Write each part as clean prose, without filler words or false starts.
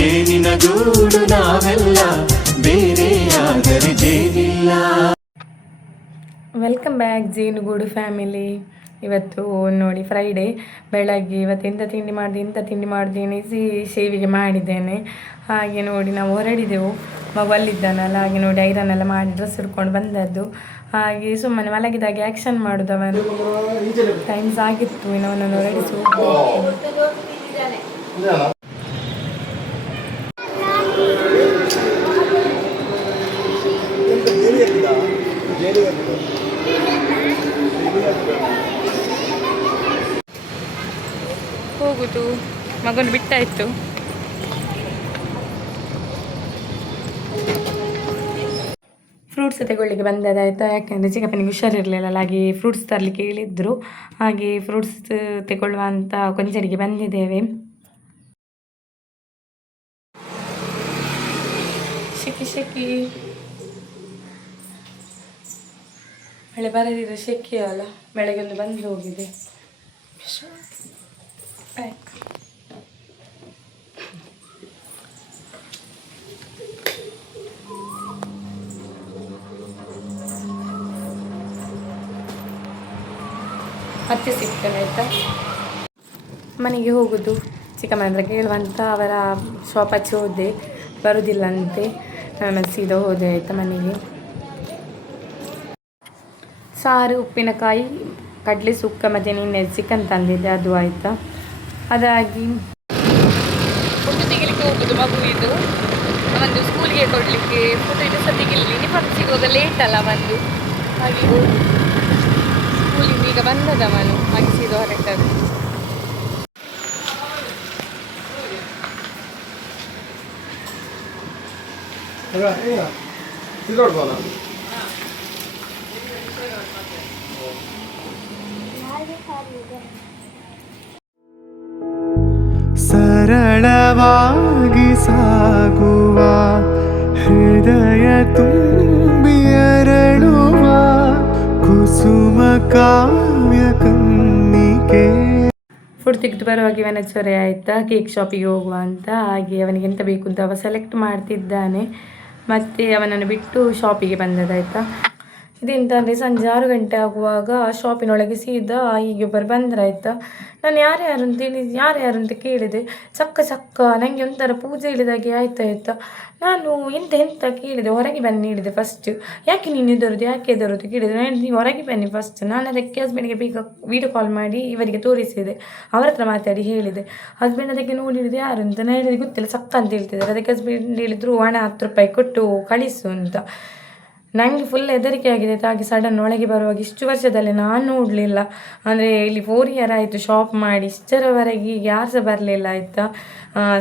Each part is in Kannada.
ಜೇನಿನ ಗೂಡು ನಾವೆಲ್ಲ, ಬೇರೆಯಾದರೆ ಜೇನಿಲ್ಲ. ವೆಲ್ಕಮ್ ಬ್ಯಾಕ್ ಜೇನುಗೂಡು ಫ್ಯಾಮಿಲಿ. ಇವತ್ತು ನೋಡಿ ಫ್ರೈಡೇ, ಬೆಳಗ್ಗೆ ಇವತ್ತು ಎಂಥ ತಿಂಡಿ ಮಾಡಿದೆ ಎನಿಸಿ ಶೇವಿಗೆ ಮಾಡಿದ್ದೇನೆ. ಹಾಗೆ ನೋಡಿ ನಾವು ಹೊರಡಿದೆವು, ಮಗು ಅಲ್ಲಿದ್ದಾನಲ್ಲ, ಹಾಗೆ ನೋಡಿ ಐರನ್ನೆಲ್ಲ ಮಾಡಿ ಡ್ರೆಸ್ ಹಿಡ್ಕೊಂಡು ಬಂದದ್ದು. ಹಾಗೆ ಸುಮ್ಮನೆ ಮಲಗಿದಾಗೆ ಆ್ಯಕ್ಷನ್ ಮಾಡೋದು ಅವನು. ಟೈಮ್ಸ್ ಆಗಿತ್ತು, ಇನ್ನು ಅವನನ್ನು ಹೊರಡಿಸಿ ಹೋಗುದು. ಮಗನು ಬಿಟ್ಟಾಯ್ತು. ಫ್ರೂಟ್ಸ್ ತಗೊಳ್ಳಿಕ್ಕೆ ಬಂದದಾಯ್ತಾ, ಯಾಕೆಂದರೆ ಚಿಕ್ಕಪ್ಪನಿಗೆ ಹುಷಾರಿರಲಿಲ್ಲ, ಹಾಗೆ ಫ್ರೂಟ್ಸ್ ತರಲಿಕ್ಕೆ ಹೇಳಿದ್ರು. ಹಾಗೆ ಫ್ರೂಟ್ಸ್ ತಗೊಳ್ಳುವ ಅಂತ ಕೊಂಚಡಿಗೆ ಬಂದಿದ್ದೇವೆ. ಶೆಕಿ ಮಳೆ ಬರದಿರೋ ಶೆಕೆ ಅಲ್ಲ, ಬೆಳಗ್ಗೆ ಒಂದು ಬಂದು ಹೋಗಿದೆ. ಮತ್ತೆ ಸಿಗ್ತೇನೆ ಆಯಿತಾ. ಮನೆಗೆ ಹೋಗೋದು, ಚಿಕ್ಕಮ್ಮನ ಹತ್ರ ಕೇಳುವಂತ ಅವರ ಶಾಪ್ ಹಚ್ಚಿ ಹೋದೆ, ಬರೋದಿಲ್ಲಂತೆ. ನಾನು ಸೀದಾ ಹೋದೆ ಆಯಿತಾ ಮನೆಗೆ. ಸಾರು, ಉಪ್ಪಿನಕಾಯಿ, ಕಡಲೆ ಸುಕ್ಕ, ಮತ್ತು ನಿನ್ನೆ ಚಿಕನ್ ತಂದಿದ್ದೆ, ಅದು ಆಯಿತಾ. ಅದಾಗಿ ಫೋಟೋ ತೆಗಿಲಿಕ್ಕೆ ಹೋಗೋದು ಮಗುವಿದು, ಒಂದು ಸ್ಕೂಲ್ಗೆ ಕೊಡಲಿಕ್ಕೆ ಫೋಟೋ ಇದು ಸಹ ತೆಗಿಲಿಲ್ಲ. ಯೂನಿಫಾರ್ಮ್ ಸಿಗುವಾಗ ಲೇಟ್ ಅಲ್ಲ ಒಂದು, ಹಾಗೆ ಸ್ಕೂಲಿಂದ ಈಗ ಬಂದದವನು, ಹಾಗೆ ಸೀದಾ ಹೊರಟದು. ಸರಳವಾಗಿ ಸಾಗುವ ಹೃದಯ ತುಂಬಿ ಅರಳುವ ಕುಸುಮ ಕಾವ್ಯ ಕನ್ನಿಕೆ. ಫುಡ್ ತೆಗೆದು ಬರುವಾಗ ಇವನ ಸೊರೆ ಆಯಿತಾ, ಕೇಕ್ ಶಾಪಿಗೆ ಹೋಗುವ ಅಂತ. ಹಾಗೆ ಅವನಿಗೆ ಎಂತ ಬೇಕು ಅಂತ ಅವ ಸೆಲೆಕ್ಟ್ ಮಾಡ್ತಿದ್ದಾನೆ. ಮತ್ತು ಅವನನ್ನು ಬಿಟ್ಟು ಶಾಪಿಗೆ ಬಂದದಾಯ್ತಾ. ಇದೆಂತ ಅಂದರೆ ಸಂಜೆ 6 ಗಂಟೆ ಆಗುವಾಗ ಶಾಪಿನೊಳಗೆ ಸೀದಾ ಹೀಗೆ ಒಬ್ಬರು ಬಂದ್ರಾಯ್ತಾ. ನಾನು ಯಾರ್ಯಾರು ಅಂತ ಕೇಳಿದೆ. ಚಕ್ಕ ನನಗೆ ಒಂಥರ ಪೂಜೆ ಇಳಿದಾಗೆ ಆಯ್ತಾಯ್ತಾ. ನಾನು ಎಂತ ಕೇಳಿದೆ, ಹೊರಗೆ ಬನ್ನಿ ಹೇಳಿದೆ ಫಸ್ಟ್. ಯಾಕೆ ನೀನು ಯಾಕೆ ಎದರೋದು ಕೇಳಿದೆ. ನೀವು ಹೊರಗೆ ಬನ್ನಿ ಫಸ್ಟ್. ನಾನು ಅದಕ್ಕೆ ಹಸ್ಬೆಂಡ್ಗೆ ಬೇಗ ವೀಡಿಯೋ ಕಾಲ್ ಮಾಡಿ ಇವರಿಗೆ ತೋರಿಸಿದೆ, ಅವರ ಹತ್ರ ಮಾತಾಡಿ ಹೇಳಿದೆ. ಹಸ್ಬೆಂಡ್ ಅದಕ್ಕೆ ನೋಡಿಳಿದೆ ಯಾರು ಅಂತ ನಾನು ಹೇಳಿದೆ, ಗೊತ್ತಿಲ್ಲ ಚಕ್ಕ ಅಂತ ಹೇಳ್ತಿದ್ದಾರೆ. ಅದಕ್ಕೆ ಹಸ್ಬೆಂಡ್ ಹೇಳಿದ್ರು ಹಣ 10 ರೂಪಾಯಿ ಕೊಟ್ಟು ಕಳಿಸು ಅಂತ. ನನಗೆ ಫುಲ್ ಹೆದರಿಕೆ ಆಗಿದೆ. ಹಾಗೆ ಸಡನ್ ಒಳಗೆ ಬರುವಾಗ ಇಷ್ಟು ವರ್ಷದಲ್ಲಿ ನಾನು ನೋಡಲಿಲ್ಲ, ಅಂದರೆ ಇಲ್ಲಿ 4 ಇಯರ್ ಆಯಿತು ಶಾಪ್ ಮಾಡಿ, ಇಷ್ಟರವರೆಗೆ ಯಾರು ಸಹ ಬರಲಿಲ್ಲ ಆಯಿತಾ.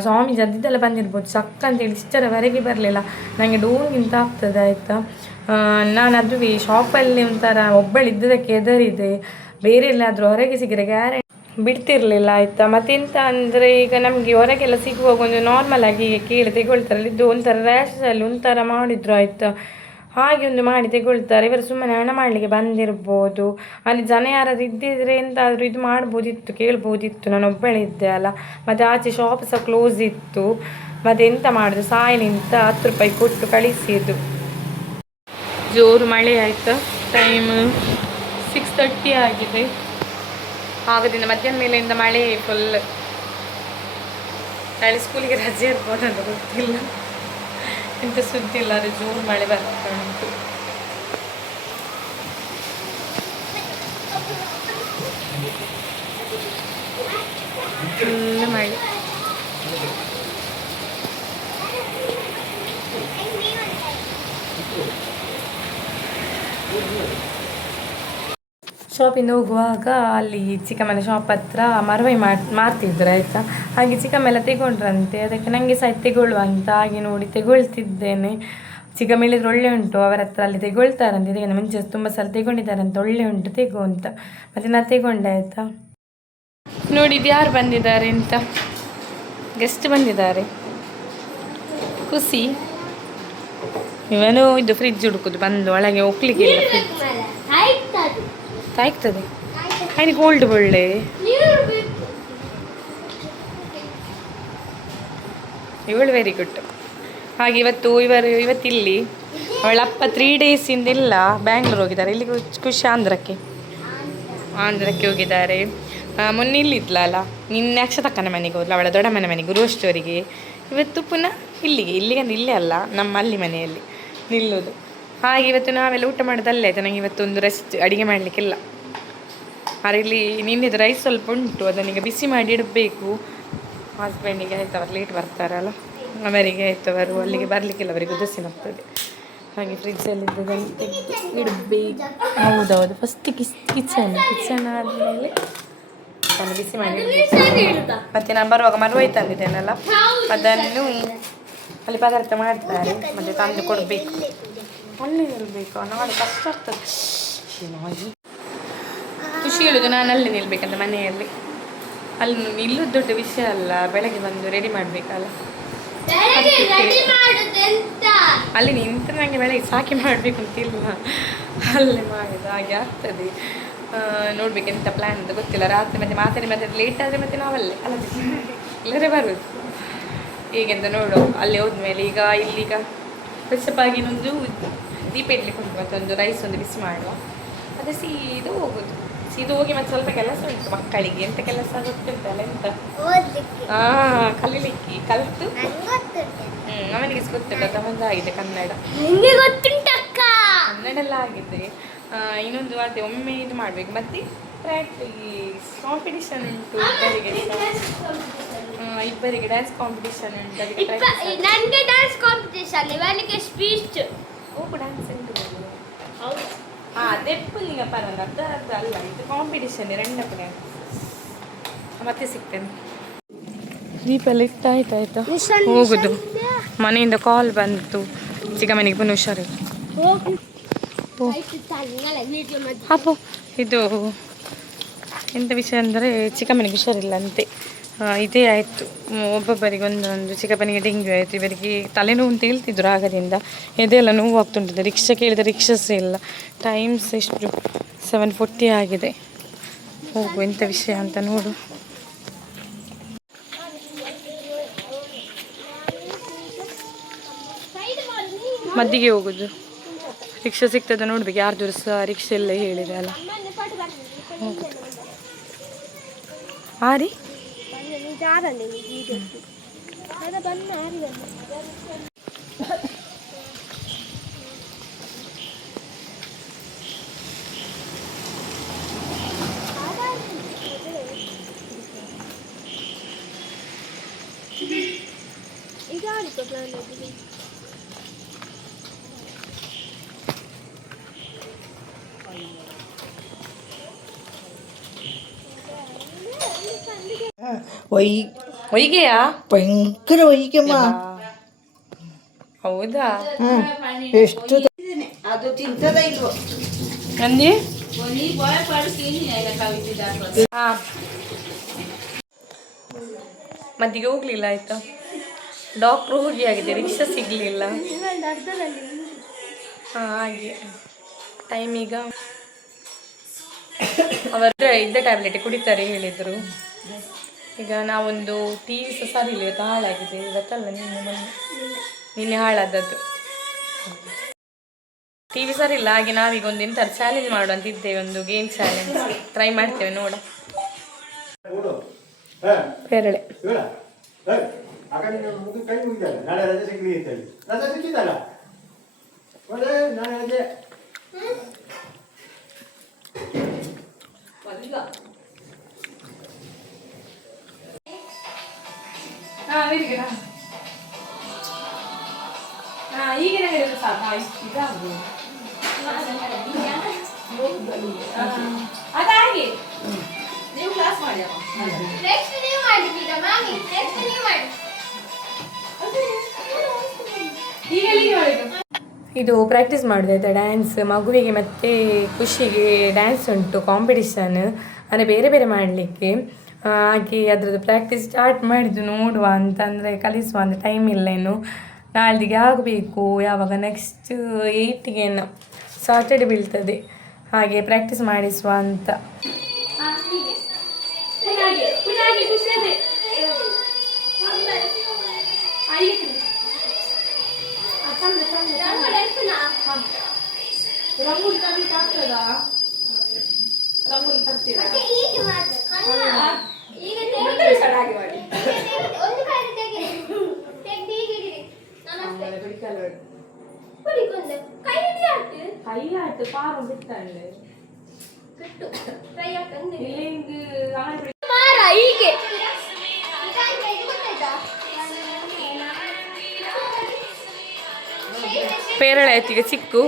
ಸ್ವಾಮೀಜಿ ಅದೆಲ್ಲ ಬಂದಿರ್ಬೋದು, ಚಕ್ಕ ಅಂತೇಳಿ ಇಷ್ಟರವರೆಗೆ ಬರಲಿಲ್ಲ. ನನಗೆ ಡೋರ್ಗಿಂತ ಆಗ್ತದೆ ಆಯಿತಾ. ನಾನು ಅದುವೇ ಶಾಪಲ್ಲಿ ಒಂಥರ ಒಬ್ಬಳಿದ್ದದಕ್ಕೆ ಹೆದರಿದೆ. ಬೇರೆ ಎಲ್ಲಾದರೂ ಹೊರಗೆ ಸಿಗರೆ ಗ್ಯಾರಂಟಿ ಬಿಡ್ತಿರ್ಲಿಲ್ಲ ಆಯಿತಾ. ಮತ್ತೆಂತ ಅಂದರೆ ಈಗ ನಮಗೆ ಹೊರಗೆಲ್ಲ ಸಿಗುವಾಗ ಒಂದು ನಾರ್ಮಲ್ ಆಗಿ ಕೇಳಿ ತೆಗೊಳ್ತಾರಲ್ಲ, ಇದು ಒಂಥರ ರ್ಯಾಶಲ್ಲಿ ಒಂಥರ ಮಾಡಿದ್ರು ಆಯಿತಾ. ಹಾಗೆ ಒಂದು ಮಾಡಿ ತೆಗೊಳ್ತಾರೆ. ಇವರು ಸುಮ್ಮನೆ ಹಣ ಮಾಡಲಿಕ್ಕೆ ಬಂದಿರ್ಬೋದು. ಅಲ್ಲಿ ಜನ ಯಾರಾದ್ರು ಇದ್ದಿದ್ರೆ ಎಂತಾದರೂ ಇದು ಮಾಡ್ಬೋದಿತ್ತು, ಕೇಳ್ಬೋದಿತ್ತು. ನಾನು ಒಬ್ಬಳಿದ್ದೆ ಅಲ್ಲ. ಮತ್ತು ಆಚೆ ಶಾಪ್ ಸಹ ಕ್ಲೋಸ್ ಇತ್ತು. ಮತ್ತು ಎಂತ ಮಾಡೋದು, ಸಾಯಲಿಂತ 10 ರೂಪಾಯಿ ಕೊಟ್ಟು ಕಳಿಸಿದ್ದು. ಜೋರು ಮಳೆ ಆಯಿತಾ. ಟೈಮ್ 6:30 ಆಗಿದೆ. ಆಗದಿಂದ ಮಧ್ಯಾಹ್ನ ಮೇಲೆಯಿಂದ ಮಳೆ ಫುಲ್. ನಾಳೆ ಸ್ಕೂಲಿಗೆ ರಜೆ ಇರ್ಬೋದಂತ ಗೊತ್ತಿಲ್ಲ, ಎಂತ ಸುದ್ದಿ ಇಲ್ಲ. ಅದು ಜೋರು ಮಳೆ ಬರ್ತಾ ಉಂಟು. ಫುಲ್ ಮಳೆ. ಶಾಪಿಂದ ಹೋಗುವಾಗ ಅಲ್ಲಿ ಚಿಕ್ಕಮ್ಮನ ಶಾಪ್ ಹತ್ರ ಮರವೈ ಮಾರ್ತಿದ್ರು ಆಯಿತಾ. ಹಾಗೆ ಚಿಕ್ಕಮ್ಮೆಲ್ಲ ತೆಗೊಂಡ್ರಂತೆ. ಅದಕ್ಕೆ ನನಗೆ ಸಹ ತೆಗೊಳ್ಳುವ ಅಂತ ಹಾಗೆ ನೋಡಿ ತೆಗೊಳ್ತಿದ್ದೇನೆ. ಚಿಕ್ಕಮ್ಮ ಹೇಳಿದ್ರು ಒಳ್ಳೆ ಉಂಟು ಅವರ ಹತ್ರ, ಅಲ್ಲಿ ತೆಗೊಳ್ತಾರಂತೆ. ಇದಕ್ಕೆ ಮುಂಚೆ ತುಂಬ ಸಲ ತೆಗೊಂಡಿದ್ದಾರಂತ, ಒಳ್ಳೆ ಉಂಟು ತೆಗೋ ಅಂತ. ಮತ್ತು ನಾನು ತೆಗೊಂಡೆ ಆಯಿತಾ. ನೋಡಿದ್ದು ಯಾರು ಬಂದಿದ್ದಾರೆ ಅಂತ, ಗೆಸ್ಟ್ ಬಂದಿದ್ದಾರೆ. ಖುಷಿ ಇವನು ಇದು ಫ್ರಿಜ್ ಹುಡುಕುದು, ಬಂದು ಒಳಗೆ ಹೋಗ್ಲಿಕ್ಕಿಲ್ಲ. ಫ್ರಿಜ್ ತಾಯ್ತದೆ ಆಯ್ತು. ಗೋಲ್ಡ್ ಒಳ್ಳೆ ಇವಳು ವೆರಿ ಗುಡ್. ಹಾಗೆ ಇವತ್ತಿಲ್ಲಿ ಅವಳಪ್ಪ 3 ಡೇಸಿಂದ ಇಲ್ಲ ಬ್ಯಾಂಗ್ಳೂರ್ ಹೋಗಿದ್ದಾರೆ. ಇಲ್ಲಿ ಖುಷಿ ಆಂಧ್ರಕ್ಕೆ ಹೋಗಿದ್ದಾರೆ. ಮೊನ್ನೆ ಇಲ್ಲಿದ್ಲಲ್ಲ, ನಿನ್ನೆ ಅಕ್ಷತಕ್ಕನ ಮನೆಗೆ ಹೋದ್ಲು, ಅವಳ ದೊಡ್ಡಮ್ಮನ ಮನೆಗೆ ರೋಸ್ ಸ್ಟೋರಿಗೆ. ಇವತ್ತು ಪುನಃ ಇಲ್ಲೇ ಅಲ್ಲ, ನಮ್ಮ ಅಲ್ಲಿ ಮನೆಯಲ್ಲಿ ನಿಲ್ಲೋದು. ಹಾಗೆ ಇವತ್ತು ನಾವೆಲ್ಲ ಊಟ ಮಾಡೋದು ಅಲ್ಲೇ ಆಯಿತು. ನನಗೆ ಇವತ್ತೊಂದು ರೆಸ್ಟ್, ಅಡುಗೆ ಮಾಡಲಿಕ್ಕಿಲ್ಲ. ಆದರೆ ಇಲ್ಲಿ ನಿನ್ನೆದು ರೈಸ್ ಸ್ವಲ್ಪ ಉಂಟು, ಅದನ್ನೀಗ ಬಿಸಿ ಮಾಡಿ ಇಡಬೇಕು. ಹಸ್ಬೆಂಡಿಗೆ ಆಯ್ತು, ಅವ್ರು ಲೇಟ್ ಬರ್ತಾರಲ್ಲ, ಅವರಿಗೆ ಆಯ್ತು, ಅವರು ಅಲ್ಲಿಗೆ ಬರಲಿಕ್ಕಿಲ್ಲ, ಅವರಿಗೆ ಉದಸಿನಾಗ್ತದೆ. ಹಾಗೆ ಫ್ರಿಜ್ಜಲ್ಲಿ ಇಡಬೇಕು. ಹೌದೌದು, ಫಸ್ಟ್ ಕಿಚನ್ ಆದಮೇಲೆ ನಾನು ಬಿಸಿ ಮಾಡಿ ಮತ್ತು ನಾನು ಬರುವಾಗ ಮರುವೈ ತಂದಿದ್ದೇನಲ್ಲ, ಅದನ್ನು ಅಲ್ಲಿ ಪದಾರ್ಥ ಮಾಡ್ತಾರೆ ಮತ್ತು ತಂದು ಕೊಡಬೇಕು. ಅಲ್ಲಿ ನಿಲ್ಬೇಕು, ನಾಳೆ ಕಷ್ಟ ಆಗ್ತದೆ. ಖುಷಿ ಹೇಳೋದು ನಾನು ಅಲ್ಲಿ ನಿಲ್ಬೇಕಂತ ಮನೆಯಲ್ಲಿ. ಅಲ್ಲಿ ನಿಲ್ಲೋದು ದೊಡ್ಡ ವಿಷಯ ಅಲ್ಲ, ಬೆಳಗ್ಗೆ ಬಂದು ರೆಡಿ ಮಾಡಬೇಕಲ್ಲ. ಅಲ್ಲಿ ನಿಂತರೆ ನನಗೆ ಬೆಳಗ್ಗೆ ಸಾಕಿ ಮಾಡಬೇಕು ಅಂತಿಲ್ಲ, ಅಲ್ಲೇ ಮಾಡಿದ ಹಾಗೆ ಆಗ್ತದೆ. ನೋಡ್ಬೇಕು ಎಂಥ ಪ್ಲ್ಯಾನ್ ಅಂತ ಗೊತ್ತಿಲ್ಲ. ರಾತ್ರಿ ಮತ್ತೆ ಮಾತಾಡಿ ಲೇಟ್ ಆದರೆ ಮತ್ತೆ ನಾವಲ್ಲೇ ಅಲ್ಲ ಇಲ್ಲದೇ ಬರೋದು ಹೇಗೆಂತ ನೋಡು. ಅಲ್ಲಿ ಹೋದ್ಮೇಲೆ ಇಲ್ಲೀಗ ಫ್ರೆಶಪ್ ಆಗಿ ಇನ್ನೊಂದು ದೀಪ ಇಡ್ಲಿಕ್ಕೆ ಉಂಟು, ಮತ್ತೊಂದು ರೈಸ್ ಒಂದು ಬಿಸಿ ಮಾಡುವ, ಅದೇ ಸೀದು ಹೋಗೋದು. ಸೀದು ಹೋಗಿ ಮತ್ತೆ ಸ್ವಲ್ಪ ಕೆಲಸ ಉಂಟು ಮಕ್ಕಳಿಗೆ. ಎಂಥ ಕೆಲಸ ಗೊತ್ತಿರ್ತಲ್ಲ, ಎಂತ ಕಲೀಲಿಕ್ಕೆ ಕಲಿತು ಅವನಿಗೆ ಗೊತ್ತಿಲ್ಲ. ಒಂದಾಗಿದೆ ಕನ್ನಡ ಎಲ್ಲ ಆಗಿದೆ. ಇನ್ನೊಂದು ಅದೇ ಒಮ್ಮೆ ಇದು ಮಾಡಬೇಕು. ಮತ್ತು ಕಾಂಪಿಟಿಷನ್ ಉಂಟು ಇಬ್ಬರಿಗೆ ಡ್ಯಾನ್ಸ್ ಕಾಂಪಿಟಿಷನ್ ಉಂಟು. ನನಗೆ ಡ್ಯಾನ್ಸ್ ಕಾಂಪಿಟಿಷನ್, ಇವನಿಗೆ ಸ್ಪೀಚ್. ಓಪು ಡ್ಯಾನ್ಸ್ ಉಂಟು. ಅದೆಪ್ಪನಿಗೆ ಪರಲ್ಲ, ಅದು ಅಲ್ಲ, ಇದು ಕಾಂಪಿಟಿಷನ್ ಎರಡಪ್ಪ ಡ್ಯಾನ್ಸ್. ಮತ್ತೆ ಸಿಗ್ತೇನೆ. ದೀಪ ಎಲ್ಲ ಇಟ್ಟಾಯ್ತಾಯ್ತಾ ಹೋಗುದು. ಮನೆಯಿಂದ ಕಾಲ್ ಬಂತು, ಚಿಕ್ಕಮ್ಮನಿಗೆ ಪುನಃ ಹುಷಾರಿಲ್ಲ. ಅಪ್ಪು ಇದು ಎಂಥ ವಿಷಯ ಅಂದರೆ ಚಿಕ್ಕಮ್ಮನಿಗೆ ಹುಷಾರಿಲ್ಲ ಅಂತೆ. ಇದೇ ಆಯಿತು, ಒಬ್ಬೊಬ್ಬರಿಗೆ ಒಂದೊಂದು. ಚಿಕ್ಕಪ್ಪನಿಗೆ ಡೆಂಗ್ಯೂ ಆಯಿತು, ಇವರಿಗೆ ತಲೆನೋವು ಅಂತ ಹೇಳ್ತಿದ್ರು ಆಗದಿಂದ. ಎದೆಲ್ಲ ನೋವು ಆಗ್ತುಂಟಿದೆ. ರಿಕ್ಷಾ ಕೇಳಿದರೆ ರಿಕ್ಷಾಸೇ ಇಲ್ಲ. ಟೈಮ್ಸ್ ಎಷ್ಟು 7:40 ಆಗಿದೆ. ಹೋಗು ಎಂಥ ವಿಷಯ ಅಂತ ನೋಡು. ಮದ್ದಿಗೆ ಹೋಗುದು, ರಿಕ್ಷಾ ಸಿಗ್ತದೆ ನೋಡ್ಬೇಕು. ಯಾರ್ದು ಸಹ ರಿಕ್ಷಾ ಎಲ್ಲ ಹೇಳಿದೆ ಅಲ್ಲ. ಆರಿ ಒಯ್ಗೆಯಾ? ಭಯಂಕರ ಒಯ್ಗೆಮ್ಮ. ಹೌದಾ? ಎಷ್ಟು ಅದು ತಿಂತದ ಇಲ್ವೋ ನಂದಿ? ಮದ್ದಿಗೆ ಹೋಗ್ಲಿಲ್ಲ ಆಯ್ತಾ? ಡಾಕ್ಟ್ರು ಹೋಗಿ ಆಗಿದೆ, ರಿಕ್ಷಾ ಸಿಗ್ಲಿಲ್ಲ. ಹಾಗೆ ಟೈಮ್ ಈಗ ಅವರ ಇದ್ದ ಟ್ಯಾಬ್ಲೆಟ್ ಕುಡಿತಾರೆ ಹೇಳಿದರು. ಈಗ ನಾವೊಂದು TV ಸಹ ಸರಿ ಇಲ್ಲ, ಇವತ್ತು ಹಾಳಾಗಿದೆ. ಇವತ್ತಲ್ಲ ನಿನ್ನೆ ಹಾಳಾದದ್ದು. TV ಸರಿ ಇಲ್ಲ. ಹಾಗೆ ನಾವೀಗ ಒಂದು ಎಂಥ ಚಾಲೆಂಜ್ ಮಾಡುವಂತಿದ್ದೇವೆ, ಒಂದು ಗೇಮ್ ಚಾಲೆಂಜ್ ಟ್ರೈ ಮಾಡ್ತೇವೆ. ನೋಡ ಪೇರಳೆ ಈಗಿನ ಸಾಕು. ಅದಾಗಿ ನೀವು ಕ್ಲಾಸ್ ಮಾಡಿ ಇದು ಪ್ರಾಕ್ಟೀಸ್ ಮಾಡಿದೆ ಆಯಿತಾ. ಡ್ಯಾನ್ಸ್ ಮಗುವಿಗೆ ಮತ್ತು ಖುಷಿಗೆ ಡ್ಯಾನ್ಸ್ ಉಂಟು ಕಾಂಪಿಟಿಷನ್, ಅಂದರೆ ಬೇರೆ ಬೇರೆ ಮಾಡಲಿಕ್ಕೆ. ಹಾಗೆ ಅದರದ್ದು ಪ್ರಾಕ್ಟೀಸ್ ಸ್ಟಾರ್ಟ್ ಮಾಡಿದ್ದು. ನೋಡುವ ಅಂತಂದರೆ ಕಲಿಸುವ ಅಂತ ಟೈಮ್ ಇಲ್ಲ ಇನ್ನು. ನಾಳಿಗೆ ಆಗಬೇಕು. ಯಾವಾಗ ನೆಕ್ಸ್ಟ್ 8ಗೆ ಸಾಟರ್ಡೆ ಬೀಳ್ತದೆ. ಹಾಗೆ ಪ್ರಾಕ್ಟೀಸ್ ಮಾಡಿಸುವ ಅಂತ. ರಂಗೋಲಿ ತರ್ಲಿಕ್ಕೆ ಆಗ್ತದಾ? ರಂಗೋಲಿ ತರ್ತೀರಾ? ಕೈ ಆಯ್ತು ಪಾರು ಬಿಟ್ಟಲ್ಲಿ ಹೀಗೆ ಪೇರಳೆ ಆಯ್ತು ಈಗ ಚಿಕ್ಕು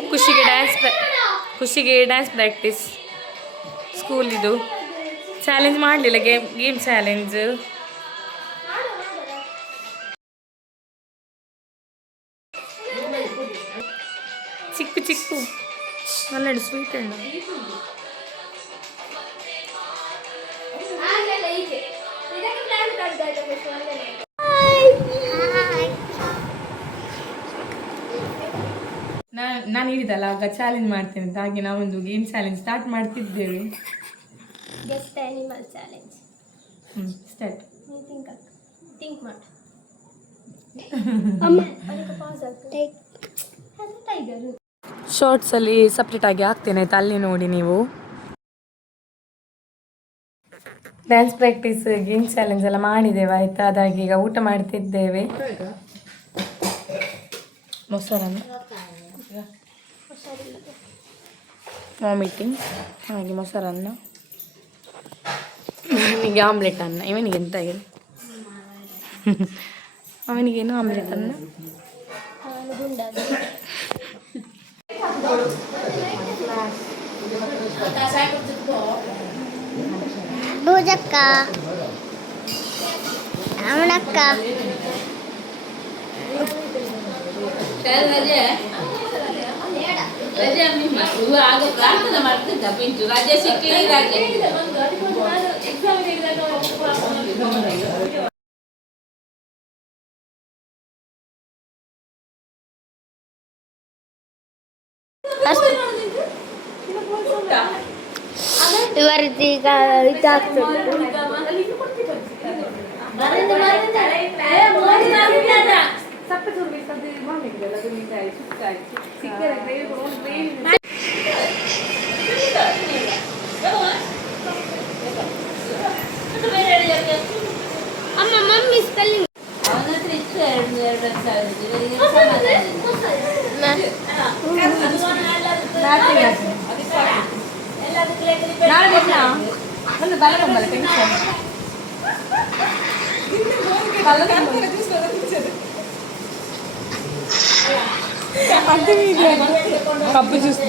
ಖುಷಿಗೆ ಡ್ಯಾನ್ಸ್ ಪ್ರಾಕ್ಟೀಸ್ ಸ್ಕೂಲ್ ಇದು ಚಾಲೆಂಜ್ ಮಾಡಲಿಲ್ಲ ಗೇಮ್ ಚಾಲೆಂಜ್ ಚಿಕ್ಕು നല്ല ಸ್ವೀಟ್ ಹಣ್ಣು ನಾನು ಹೇಳಿದಲ್ಲ ಆಗ ಚಾಲೆಂಜ್ ಮಾಡ್ತೇನೆ ಅಂತ ಹಾಗೆ ನಾವೊಂದು ಗೇಮ್ ಚಾಲೆಂಜ್ ಸ್ಟಾರ್ಟ್ ಮಾಡ್ತಿದ್ದೇವೆ guest animal challenge start think ಮಾಡು ಅಮ್ಮ ಅದಕ್ಕೆ ಪಾಸ್ ಆಗ್ತದೆ ಟೈಗರ್ ಶಾರ್ಟ್ಸಲ್ಲಿ ಸಪ್ರೇಟ್ ಆಗಿ ಹಾಕ್ತೇನೆ ಆಯ್ತಾ ಅಲ್ಲಿ ನೋಡಿ ನೀವು ಡ್ಯಾನ್ಸ್ ಪ್ರಾಕ್ಟೀಸ್ ಗೇಮ್ ಚಾಲೆಂಜ್ ಎಲ್ಲ ಮಾಡಿದ್ದೇವೆ ಆಯಿತಾ ಅದಾಗಿ ಈಗ ಊಟ ಮಾಡ್ತಿದ್ದೇವೆ ಮೊಸರನ್ನು ವಾಮಿಟಿಂಗ್ ಹಾಗೆ ಮೊಸರನ್ನ ಇವನಿಗೆ ಆಮ್ಲೆಟ್ ಅನ್ನ ಇವನಿಗೆ ಎಂತ ಆಗಿದೆ ಅವನಿಗೇನು ಆಮ್ಲೆಟ್ ಅನ್ನ ಬೂಜಕ್ಕ ಅವನಕ್ಕ ಇವರದೀಗ ಇದಾಗ್ತದೆ ಅಮ್ಮ ಮಮ್ಮಿ ಸ್ಪೆಲ್ಲಿಂಗ್ ಕಬ್ಬು ಜ್ಯೂಸ್